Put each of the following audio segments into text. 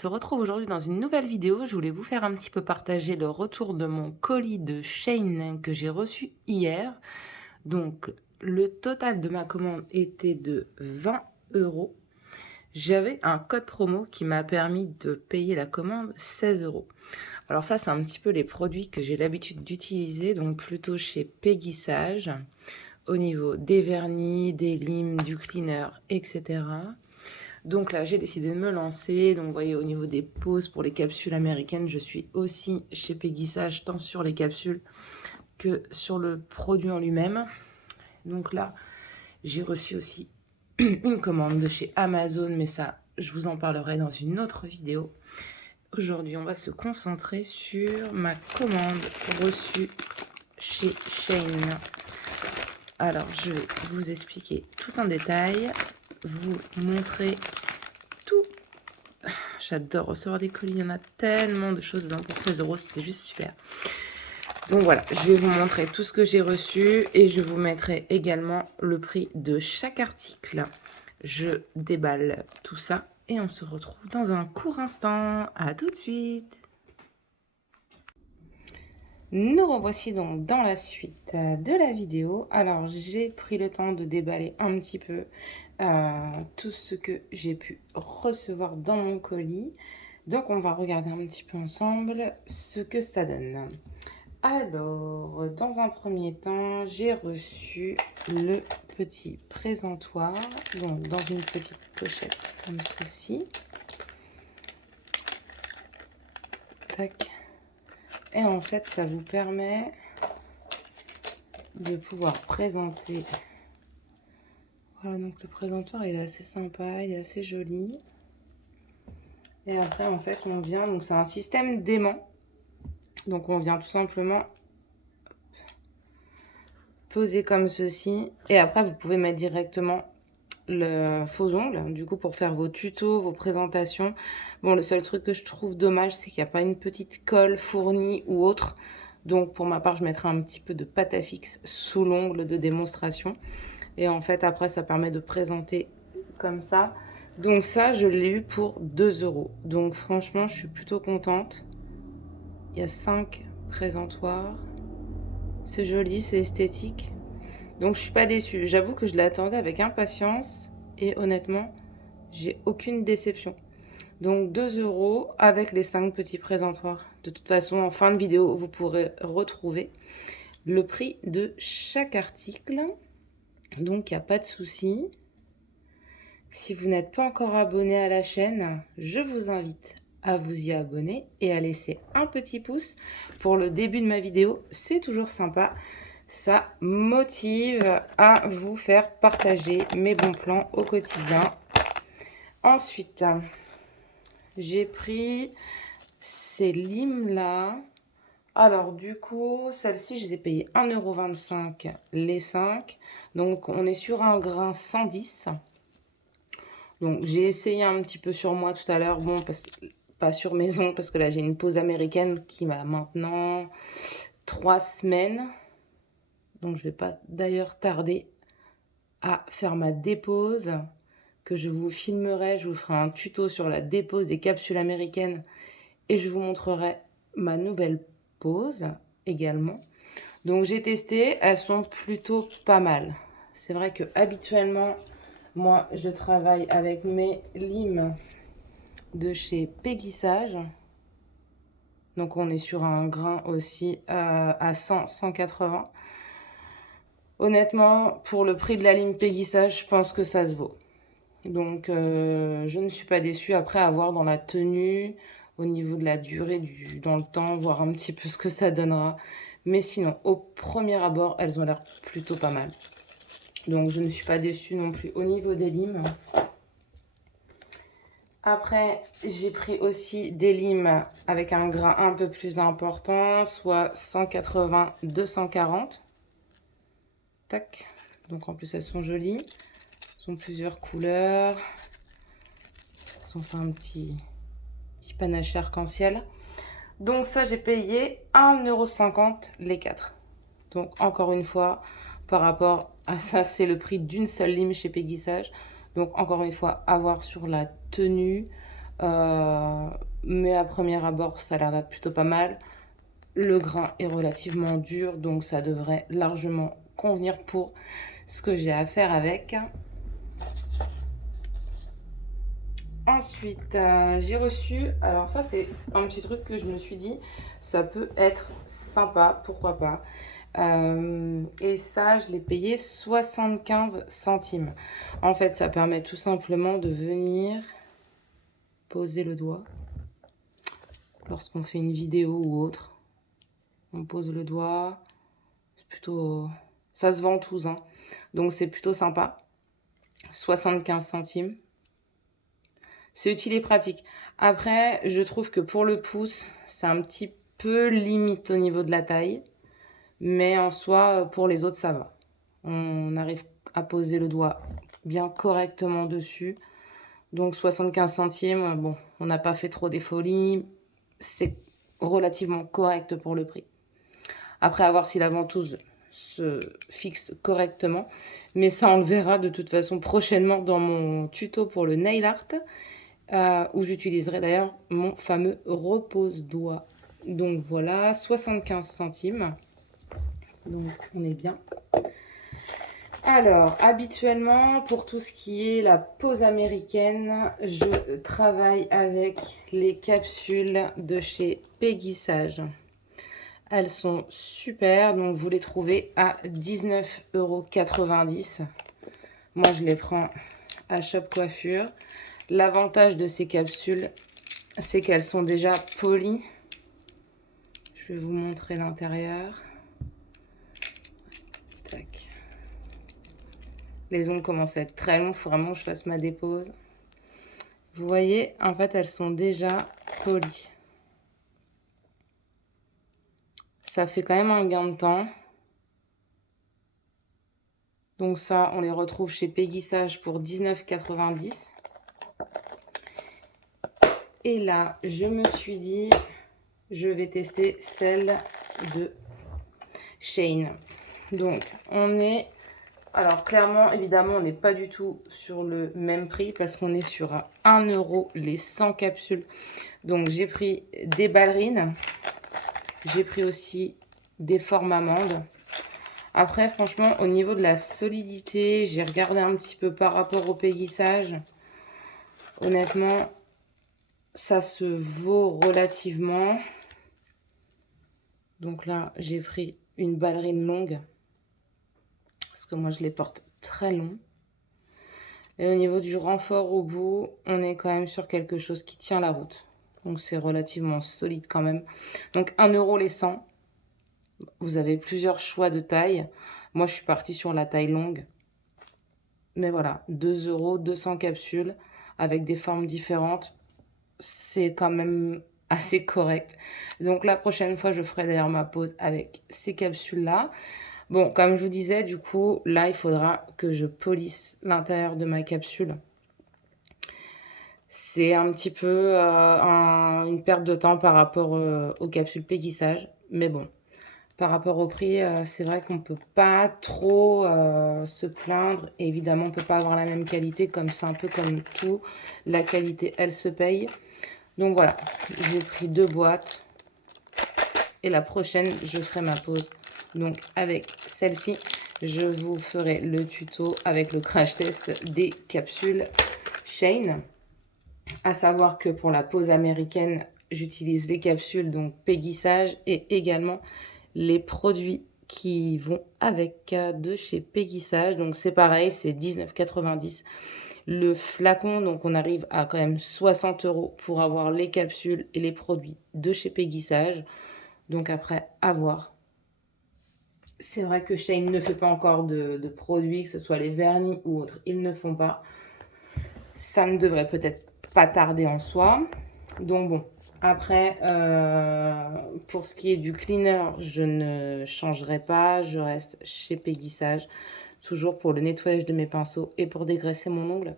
se retrouve aujourd'hui dans une nouvelle vidéo. Je voulais vous faire un petit peu partager le retour de mon colis de Shein que j'ai reçu hier. Donc, le total de ma commande était de 20 euros. J'avais un code promo qui m'a permis de payer la commande 16 euros. Alors ça, c'est un petit peu les produits que j'ai l'habitude d'utiliser, donc plutôt chez Peggy Sage, au niveau des vernis, des limes, du cleaner, etc. Donc là, j'ai décidé de me lancer. Donc, vous voyez, au niveau des poses pour les capsules américaines, je suis aussi chez Peggy Sage, tant sur les capsules que sur le produit en lui-même. Donc là, j'ai reçu aussi une commande de chez Amazon, mais ça, je vous en parlerai dans une autre vidéo. Aujourd'hui, on va se concentrer sur ma commande reçue chez Shein. Alors, je vais vous expliquer tout en détail, vous montrer tout. J'adore recevoir des colis, il y en a tellement de choses dedans pour 16 euros, c'était juste super. Donc voilà, je vais vous montrer tout ce que j'ai reçu et je vous mettrai également le prix de chaque article. Je déballe tout ça et on se retrouve dans un court instant. À tout de suite. Nous revoici donc dans la suite de la vidéo. Alors j'ai pris le temps de déballer un petit peu tout ce que j'ai pu recevoir dans mon colis. Donc on va regarder un petit peu ensemble ce que ça donne. Alors, dans un premier temps, j'ai reçu le petit présentoir, donc dans une petite pochette comme ceci. Tac. Et en fait, ça vous permet de pouvoir présenter. Voilà, donc le présentoir, il est assez sympa, il est assez joli. Et après, en fait, on vient, donc c'est un système d'aimant. Donc on vient tout simplement poser comme ceci. Et après, vous pouvez mettre directement le faux ongle, du coup, pour faire vos tutos, vos présentations. Bon, le seul truc que je trouve dommage, c'est qu'il n'y a pas une petite colle fournie ou autre. Donc, pour ma part, je mettrai un petit peu de pâte à fixe sous l'ongle de démonstration. Et en fait, après, ça permet de présenter comme ça. Donc ça, je l'ai eu pour 2 euros. Donc franchement, je suis plutôt contente. Il y a 5 présentoirs. C'est joli, c'est esthétique. Donc je suis pas déçue. J'avoue que je l'attendais avec impatience et honnêtement, j'ai aucune déception. Donc 2 euros avec les 5 petits présentoirs. De toute façon, en fin de vidéo, vous pourrez retrouver le prix de chaque article. Donc il n'y a pas de souci. Si vous n'êtes pas encore abonné à la chaîne, je vous invite à vous y abonner et à laisser un petit pouce pour le début de ma vidéo. C'est toujours sympa. Ça motive à vous faire partager mes bons plans au quotidien. Ensuite, j'ai pris ces limes-là. Alors, du coup, celles-ci, je les ai payées 1,25 € les 5. Donc, on est sur un grain 110. Donc, j'ai essayé un petit peu sur moi tout à l'heure. Bon, pas sur mes ongles, parce que là, j'ai une pose américaine qui m'a maintenant 3 semaines. Donc, je ne vais pas d'ailleurs tarder à faire ma dépose, que je vous filmerai. Je vous ferai un tuto sur la dépose des capsules américaines et je vous montrerai ma nouvelle pose également. Donc, j'ai testé. Elles sont plutôt pas mal. C'est vrai que habituellement, moi, je travaille avec mes limes de chez Peggy Sage. Donc, on est sur un grain aussi à 100, 180. Honnêtement, pour le prix de la lime Peggy Sage, je pense que ça se vaut. Donc, je ne suis pas déçue. Après, à voir dans la tenue, au niveau de la durée, dans le temps, voir un petit peu ce que ça donnera. Mais sinon, au premier abord, elles ont l'air plutôt pas mal. Donc, je ne suis pas déçue non plus au niveau des limes. Après, j'ai pris aussi des limes avec un grain un peu plus important, soit 180, 240. Tac. Donc, en plus, elles sont jolies. Elles sont plusieurs couleurs. Elles ont fait un petit panaché arc-en-ciel. Donc, ça, j'ai payé 1,50 € les 4. Donc, encore une fois, par rapport à ça, c'est le prix d'une seule lime chez Peggy Sage. Donc, encore une fois, à voir sur la tenue, Mais à premier abord, ça a l'air d'être plutôt pas mal. Le grain est relativement dur, donc ça devrait largement convenir pour ce que j'ai à faire avec. Ensuite, j'ai reçu, alors ça c'est un petit truc que je me suis dit, ça peut être sympa, pourquoi pas. Et ça, je l'ai payé 75 centimes. En fait, ça permet tout simplement de venir poser le doigt lorsqu'on fait une vidéo ou autre. On pose le doigt, c'est plutôt... Ça se vend tous, hein. Donc c'est plutôt sympa. 75 centimes. C'est utile et pratique. Après, je trouve que pour le pouce, c'est un petit peu limite au niveau de la taille. Mais en soi, pour les autres, ça va. On arrive à poser le doigt bien correctement dessus. Donc 75 centimes, bon, on n'a pas fait trop des folies. C'est relativement correct pour le prix. Après, à voir si la ventouse se fixe correctement. Mais ça, on le verra de toute façon prochainement dans mon tuto pour le nail art. Où j'utiliserai d'ailleurs mon fameux repose-doigt. Donc voilà, 75 centimes. Donc on est bien. Alors, habituellement, pour tout ce qui est la pose américaine, je travaille avec les capsules de chez Peggy Sage. Elles sont super, donc vous les trouvez à 19,90 €. Moi, je les prends à Shop Coiffure. L'avantage de ces capsules, c'est qu'elles sont déjà polies. Je vais vous montrer l'intérieur. Tac. Les ongles commencent à être très longs, il faut vraiment que je fasse ma dépose. Vous voyez, en fait, elles sont déjà polies. Ça fait quand même un gain de temps. Donc ça, on les retrouve chez Peggy Sage pour 19,90 €. Et là, je me suis dit, je vais tester celle de Shane. Donc, on est... Alors, clairement, évidemment, on n'est pas du tout sur le même prix parce qu'on est sur 1 € les 100 capsules. Donc, j'ai pris des ballerines. J'ai pris aussi des formes amandes. Après, franchement, au niveau de la solidité, j'ai regardé un petit peu par rapport au Peggy Sage. Honnêtement, ça se vaut relativement. Donc là, j'ai pris une ballerine longue. Parce que moi, je les porte très longs. Et au niveau du renfort au bout, on est quand même sur quelque chose qui tient la route. Donc, c'est relativement solide quand même. Donc, 1 € les 100. Vous avez plusieurs choix de taille. Moi, je suis partie sur la taille longue. Mais voilà, 2 €, 200 capsules avec des formes différentes. C'est quand même assez correct. Donc, la prochaine fois, je ferai d'ailleurs ma pause avec ces capsules-là. Bon, comme je vous disais, du coup, là, il faudra que je polisse l'intérieur de ma capsule. C'est un petit peu une perte de temps par rapport aux capsules Peggy Sage. Mais bon, par rapport au prix, c'est vrai qu'on ne peut pas trop se plaindre. Et évidemment, on ne peut pas avoir la même qualité, comme c'est un peu comme tout. La qualité, elle se paye. Donc voilà, j'ai pris 2 boîtes. Et la prochaine, je ferai ma pause. Donc avec celle-ci, je vous ferai le tuto avec le crash test des capsules Shane. À savoir que pour la pose américaine, j'utilise les capsules donc Peggy Sage et également les produits qui vont avec de chez Peggy Sage. Donc c'est pareil, c'est 19,90 € le flacon. Donc on arrive à quand même 60 € pour avoir les capsules et les produits de chez Peggy Sage. Donc après, à voir. C'est vrai que Shane ne fait pas encore de produits, que ce soit les vernis ou autres, ils ne font pas. Ça ne devrait peut-être pas tarder en soi. Donc bon, après, pour ce qui est du cleaner, je ne changerai pas. Je reste chez Peggy Sage, toujours pour le nettoyage de mes pinceaux et pour dégraisser mon ongle.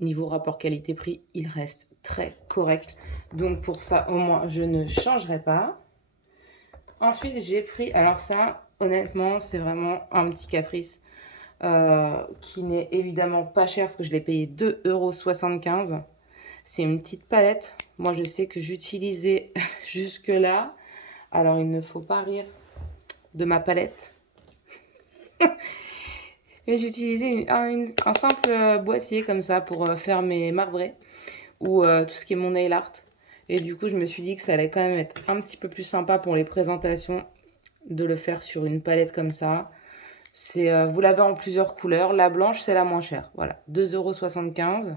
Niveau rapport qualité-prix, il reste très correct. Donc pour ça, au moins, je ne changerai pas. Ensuite, j'ai pris, alors ça, honnêtement, c'est vraiment un petit caprice qui n'est évidemment pas cher parce que je l'ai payé 2,75 €. C'est une petite palette. Moi, je sais que j'utilisais jusque-là. Alors, il ne faut pas rire de ma palette. Mais j'utilisais un simple boîtier comme ça pour faire mes marbrés ou tout ce qui est mon nail art. Et du coup, je me suis dit que ça allait quand même être un petit peu plus sympa pour les présentations de le faire sur une palette comme ça. Vous l'avez en plusieurs couleurs. La blanche, c'est la moins chère. Voilà, 2,75 €.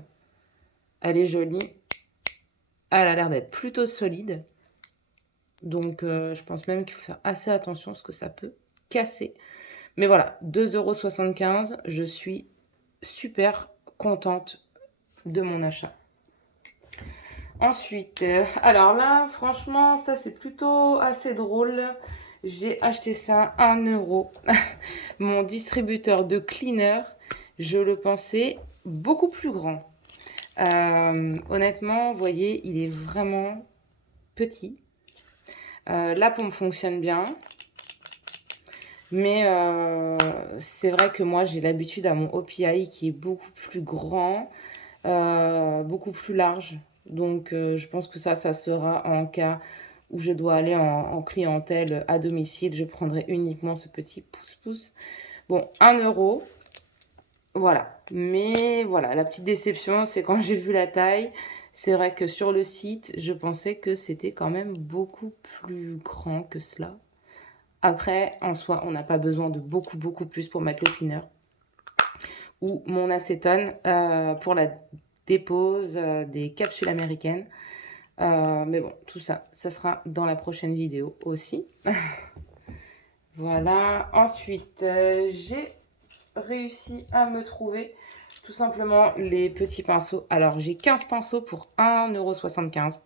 Elle est jolie. Elle a l'air d'être plutôt solide. Donc, je pense même qu'il faut faire assez attention parce que ça peut casser. Mais voilà, 2,75 €. Je suis super contente de mon achat. Ensuite, alors là, franchement, ça c'est plutôt assez drôle. J'ai acheté ça 1 €. Mon distributeur de cleaner, je le pensais beaucoup plus grand. Honnêtement, vous voyez, il est vraiment petit. La pompe fonctionne bien. Mais c'est vrai que moi, j'ai l'habitude à mon OPI qui est beaucoup plus grand, beaucoup plus large. Donc, je pense que ça sera en cas où je dois aller en clientèle à domicile. Je prendrai uniquement ce petit pouce-pouce. Bon, 1 €. Voilà. Mais voilà, la petite déception, c'est quand j'ai vu la taille. C'est vrai que sur le site, je pensais que c'était quand même beaucoup plus grand que cela. Après, en soi, on n'a pas besoin de beaucoup plus pour mettre le cleaner. Ou mon acétone pour la dépose des capsules américaines. Mais bon, tout ça, ça sera dans la prochaine vidéo aussi. Voilà. Ensuite, j'ai réussi à me trouver tout simplement les petits pinceaux. Alors, j'ai 15 pinceaux pour 1,75 €.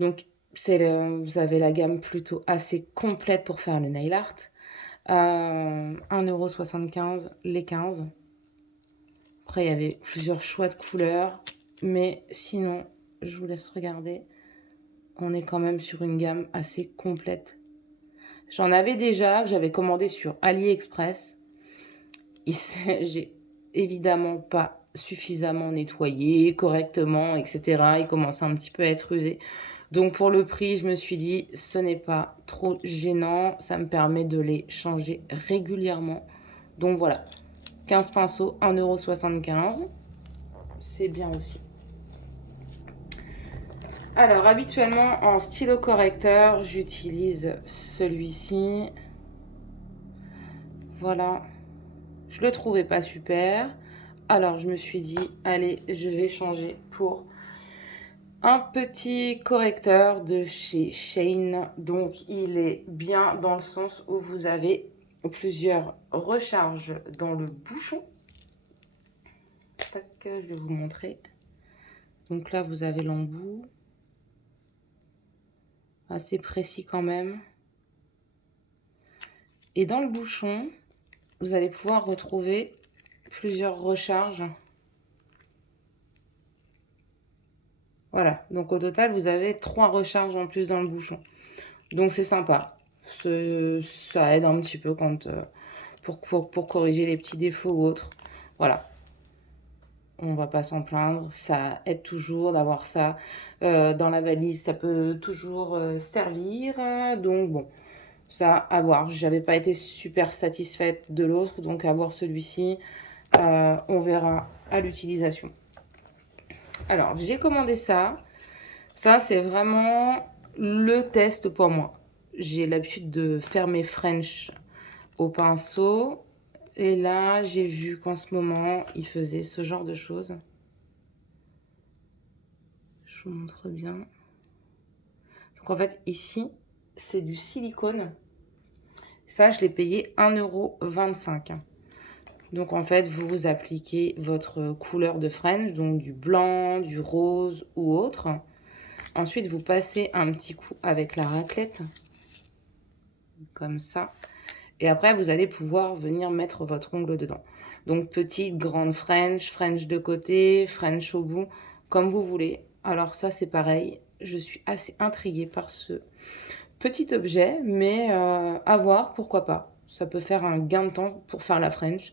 Donc, vous avez la gamme plutôt assez complète pour faire le nail art. 1,75 € les 15. Après, il y avait plusieurs choix de couleurs. Mais sinon, je vous laisse regarder. On est quand même sur une gamme assez complète. J'en avais déjà, que j'avais commandé sur AliExpress. J'ai évidemment pas suffisamment nettoyé, correctement, etc. Il commençait un petit peu à être usé. Donc pour le prix, je me suis dit, ce n'est pas trop gênant. Ça me permet de les changer régulièrement. Donc voilà, 15 pinceaux, 1,75 €. C'est bien aussi. Alors habituellement, en stylo correcteur, j'utilise celui-ci. Voilà. Je le trouvais pas super. Alors je me suis dit, allez, je vais changer pour un petit correcteur de chez Shane. Donc il est bien dans le sens où vous avez plusieurs recharges dans le bouchon. Tac, je vais vous montrer. Donc là, vous avez l'embout. Assez précis quand même. Et dans le bouchon, vous allez pouvoir retrouver plusieurs recharges. Voilà, donc au total, vous avez 3 recharges en plus dans le bouchon. Donc c'est sympa. Ça aide un petit peu quand, pour corriger les petits défauts ou autres. Voilà. On va pas s'en plaindre. Ça aide toujours d'avoir ça dans la valise. Ça peut toujours servir. Donc bon, ça à voir. J'avais pas été super satisfaite de l'autre. Donc à voir celui-ci. On verra à l'utilisation. Alors, j'ai commandé ça. Ça, c'est vraiment le test pour moi. J'ai l'habitude de faire mes French au pinceau. Et là, j'ai vu qu'en ce moment, il faisait ce genre de choses. Je vous montre bien. Donc, en fait, ici, c'est du silicone. Ça, je l'ai payé 1,25 €. Donc, en fait, vous appliquez votre couleur de French, donc du blanc, du rose ou autre. Ensuite, vous passez un petit coup avec la raclette, comme ça. Et après, vous allez pouvoir venir mettre votre ongle dedans. Donc, petite, grande French, French de côté, French au bout, comme vous voulez. Alors ça, c'est pareil. Je suis assez intriguée par ce petit objet, mais à voir, pourquoi pas. Ça peut faire un gain de temps pour faire la French.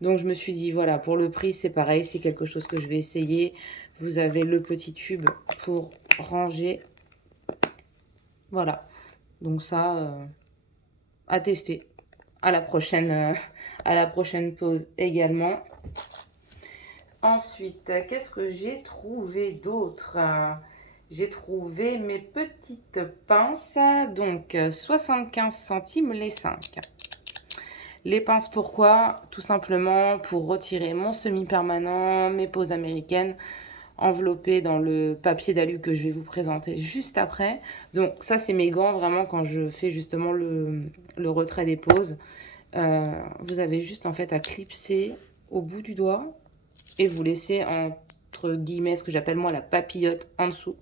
Donc, je me suis dit, voilà, pour le prix, c'est pareil. C'est quelque chose que je vais essayer. Vous avez le petit tube pour ranger. Voilà. Donc ça, à tester. À la prochaine pause également. Ensuite, qu'est-ce que j'ai trouvé d'autre? J'ai trouvé mes petites pinces, donc 75 centimes les 5. Les pinces, pourquoi? Tout simplement pour retirer mon semi-permanent, mes pauses américaines, enveloppées dans le papier d'alu que je vais vous présenter juste après. Donc ça, c'est mes gants, vraiment, quand je fais justement le retrait des pauses. Vous avez juste en fait à clipser au bout du doigt et vous laissez entre guillemets ce que j'appelle moi la papillote en dessous.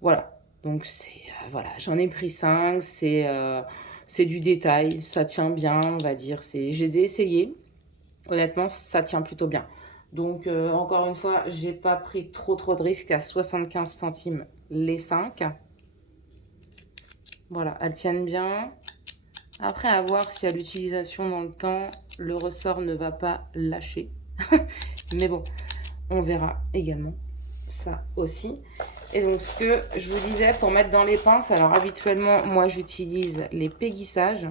Voilà, donc c'est voilà, j'en ai pris 5, c'est du détail, ça tient bien, on va dire. Je les ai essayés, honnêtement, ça tient plutôt bien. Donc encore une fois, j'ai pas pris trop de risques à 75 centimes les 5. Voilà, elles tiennent bien. Après, à voir si à l'utilisation dans le temps, le ressort ne va pas lâcher. Mais bon, on verra également ça aussi. Et donc, ce que je vous disais, pour mettre dans les pinces, alors habituellement, moi, j'utilise les péguissages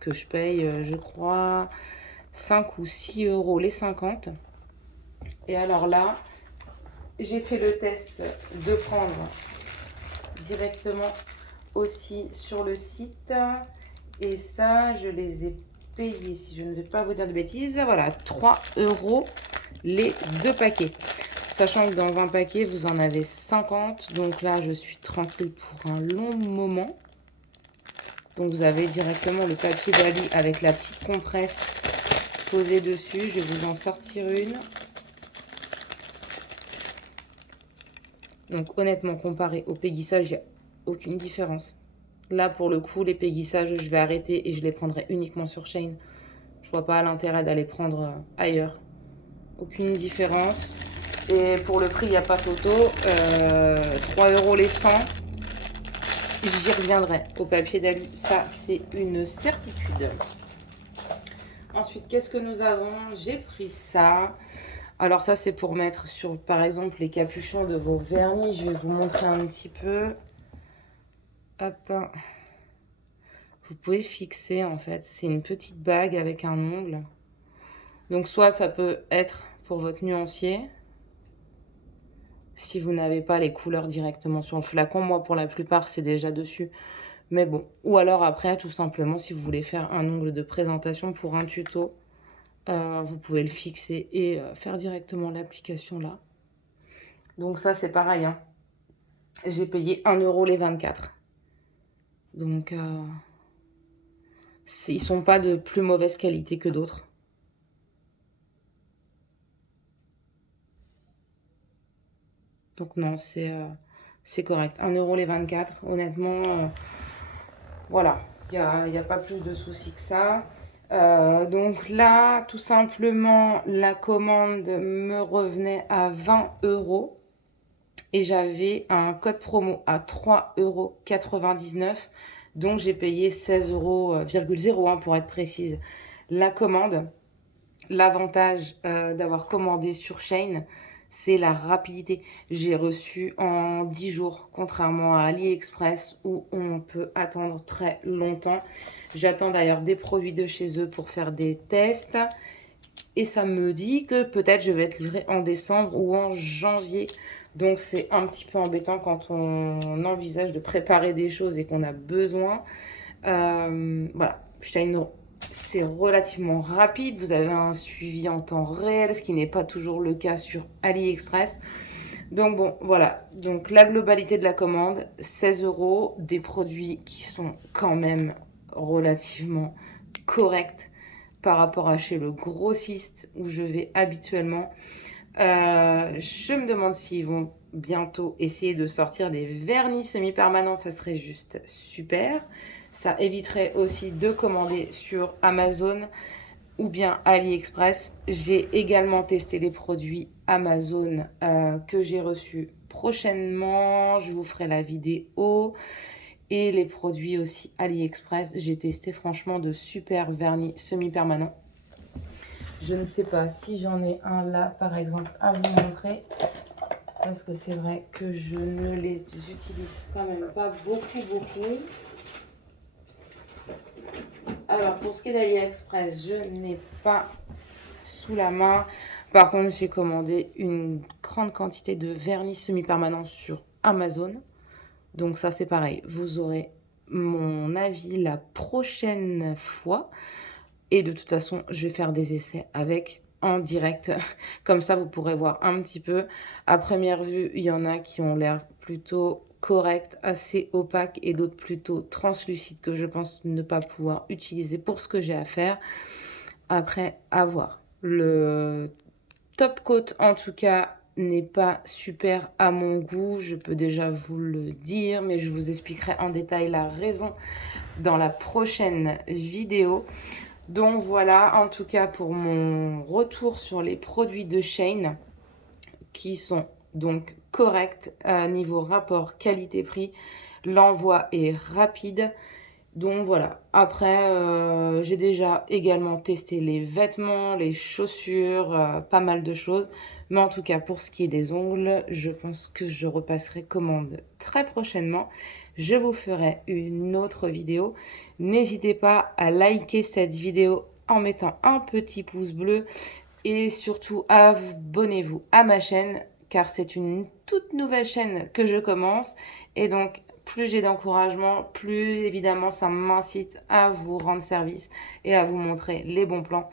que je paye, je crois, 5 ou 6 euros les 50. Et alors là, j'ai fait le test de prendre directement aussi sur le site. Et ça, je les ai payés, si je ne vais pas vous dire de bêtises, voilà, 3 euros les 2 paquets. Sachant que dans un paquet, vous en avez 50. Donc là, je suis tranquille pour un long moment. Donc vous avez directement le papier d'alu avec la petite compresse posée dessus. Je vais vous en sortir une. Donc honnêtement, comparé au péguissage, il n'y a aucune différence. Là, pour le coup, les péguissages, je vais arrêter et je les prendrai uniquement sur Shein. Je vois pas l'intérêt d'aller prendre ailleurs. Aucune différence. Et pour le prix, il n'y a pas photo. 3 euros les 100. J'y reviendrai au papier d'alu. Ça, c'est une certitude. Ensuite, qu'est-ce que nous avons? J'ai pris ça. Alors ça, c'est pour mettre sur, par exemple, les capuchons de vos vernis. Je vais vous montrer un petit peu. Hop. Vous pouvez fixer, en fait. C'est une petite bague avec un ongle. Donc, soit ça peut être pour votre nuancier. Si vous n'avez pas les couleurs directement sur le flacon, moi pour la plupart c'est déjà dessus. Mais bon, ou alors après tout simplement si vous voulez faire un ongle de présentation pour un tuto, vous pouvez le fixer et faire directement l'application là. Donc ça c'est pareil, hein. J'ai payé 1 euro les 24. Donc ils sont pas de plus mauvaise qualité que d'autres. Donc non, c'est correct. 1 euro les 24, honnêtement, voilà, il n'y a pas plus de soucis que ça. Donc là, tout simplement, la commande me revenait à 20 euros et j'avais un code promo à 3,99 euros. Donc j'ai payé 16,01 € pour être précise la commande. L'avantage d'avoir commandé sur Shein, c'est la rapidité. J'ai reçu en 10 jours, contrairement à AliExpress où on peut attendre très longtemps. J'attends d'ailleurs des produits de chez eux pour faire des tests. Et ça me dit que peut-être je vais être livrée en décembre ou en janvier. Donc c'est un petit peu embêtant quand on envisage de préparer des choses et qu'on a besoin. Voilà, Shein, c'est relativement rapide. Vous avez un suivi en temps réel, ce qui n'est pas toujours le cas sur AliExpress. Donc bon, voilà. Donc la globalité de la commande, 16 euros, des produits qui sont quand même relativement corrects par rapport à chez le grossiste où je vais habituellement. Je me demande s'ils vont bientôt essayer de sortir des vernis semi-permanents, ça serait juste super. Ça éviterait aussi de commander sur Amazon ou bien AliExpress. J'ai également testé les produits Amazon que j'ai reçus prochainement. Je vous ferai la vidéo. Et les produits aussi AliExpress. J'ai testé franchement de super vernis semi-permanents. Je ne sais pas si j'en ai un là, par exemple, à vous montrer. Parce que c'est vrai que je ne les utilise quand même pas beaucoup. Alors, pour ce qui est d'AliExpress, je n'ai pas sous la main. Par contre, j'ai commandé une grande quantité de vernis semi-permanent sur Amazon. Donc ça, c'est pareil. Vous aurez mon avis la prochaine fois. Et de toute façon, je vais faire des essais avec en direct. Comme ça, vous pourrez voir un petit peu. À première vue, il y en a qui ont l'air plutôt corrects, assez opaques, et d'autres plutôt translucides que je pense ne pas pouvoir utiliser pour ce que j'ai à faire. Après, à voir. Le top coat, en tout cas, n'est pas super à mon goût. Je peux déjà vous le dire, mais je vous expliquerai en détail la raison dans la prochaine vidéo. Donc voilà, en tout cas pour mon retour sur les produits de Shein qui sont donc corrects à niveau rapport qualité-prix. L'envoi est rapide. Donc voilà, après j'ai déjà également testé les vêtements, les chaussures, pas mal de choses. Mais en tout cas pour ce qui est des ongles, je pense que je repasserai commande très prochainement. Je vous ferai une autre vidéo. N'hésitez pas à liker cette vidéo en mettant un petit pouce bleu. Et surtout, abonnez-vous à ma chaîne car c'est une toute nouvelle chaîne que je commence. Et donc, plus j'ai d'encouragement, plus évidemment ça m'incite à vous rendre service et à vous montrer les bons plans,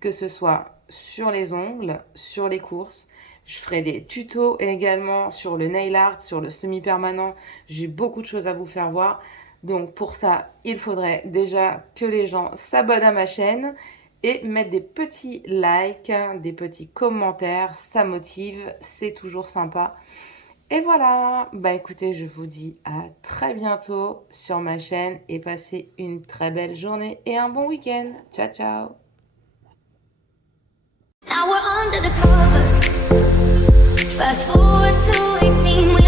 que ce soit sur les ongles, sur les courses. Je ferai des tutos également sur le nail art, sur le semi-permanent. J'ai beaucoup de choses à vous faire voir. Donc pour ça, il faudrait déjà que les gens s'abonnent à ma chaîne et mettre des petits likes, des petits commentaires. Ça motive, c'est toujours sympa. Et voilà, bah écoutez, je vous dis à très bientôt sur ma chaîne et passez une très belle journée et un bon week-end. Ciao, ciao. Now we're under the covers. Fast forward to 18, we